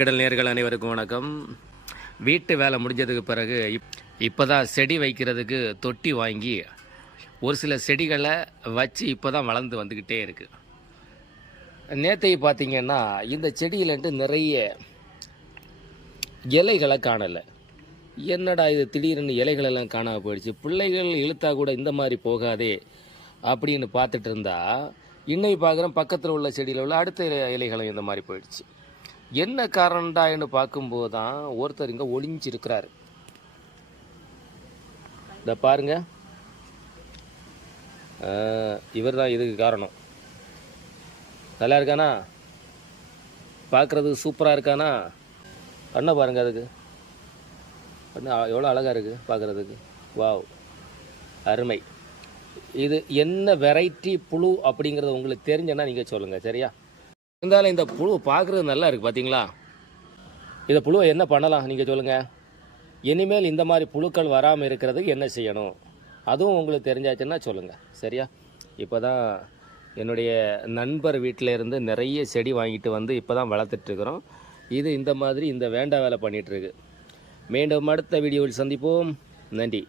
கடல் நேர்கள் அனைவருக்கும் வணக்கம். வீட்டு வேலை முடிஞ்சதுக்கு பிறகு இப்போ தான் செடி வைக்கிறதுக்கு தொட்டி வாங்கி ஒரு சில செடிகளை வச்சு இப்போ தான் வளர்ந்து வந்துக்கிட்டே இருக்குது. நேற்றை பார்த்திங்கன்னா இந்த செடியிலன்ட்டு நிறைய இலைகளை காணலை. என்னடா இது திடீர்னு இலைகளெல்லாம் காணாமல் போயிடுச்சு, பிள்ளைகள் இழுத்தா கூட இந்த மாதிரி போகாதே அப்படின்னு பார்த்துட்டு இருந்தா இன்னைக்கு பார்க்குறோம் பக்கத்தில் உள்ள செடியில் உள்ள அடுத்த இலைகளும் இந்த மாதிரி போயிடுச்சு. என்ன காரணம்டான்னு பார்க்கும்போது தான் ஒருத்தர் இங்கே ஒளிஞ்சிருக்கிறாரு. இதை பாருங்க, இவர் தான் இதுக்கு காரணம். நல்லா இருக்கானா? பார்க்குறதுக்கு சூப்பராக இருக்கானா? அண்ணா பாருங்க, அதுக்கு அண்ணா எவ்வளோ அழகாக இருக்குது பார்க்குறதுக்கு. வாவ், அருமை. இது என்ன வெரைட்டி புழு அப்படிங்கிறது உங்களுக்கு தெரிஞ்சேன்னா நீங்கள் சொல்லுங்கள், சரியா? இருந்தாலும் இந்த புழு பார்க்குறது நல்லா இருக்குது பார்த்தீங்களா? இந்த புழுவை என்ன பண்ணலாம் நீங்கள் சொல்லுங்கள். இனிமேல் இந்த மாதிரி புழுக்கள் வராமல் இருக்கிறதுக்கு என்ன செய்யணும், அதுவும் உங்களுக்கு தெரிஞ்சாச்சுன்னா சொல்லுங்கள், சரியா? இப்போ தான் என்னுடைய நண்பர் வீட்டில் இருந்து நிறைய செடி வாங்கிட்டு வந்து இப்போ தான் வளர்த்துட்ருக்குறோம். இது இந்த மாதிரி இந்த வேண்டா வேலை பண்ணிகிட்ருக்கு. மீண்டும் அடுத்த வீடியோவில் சந்திப்போம். நன்றி.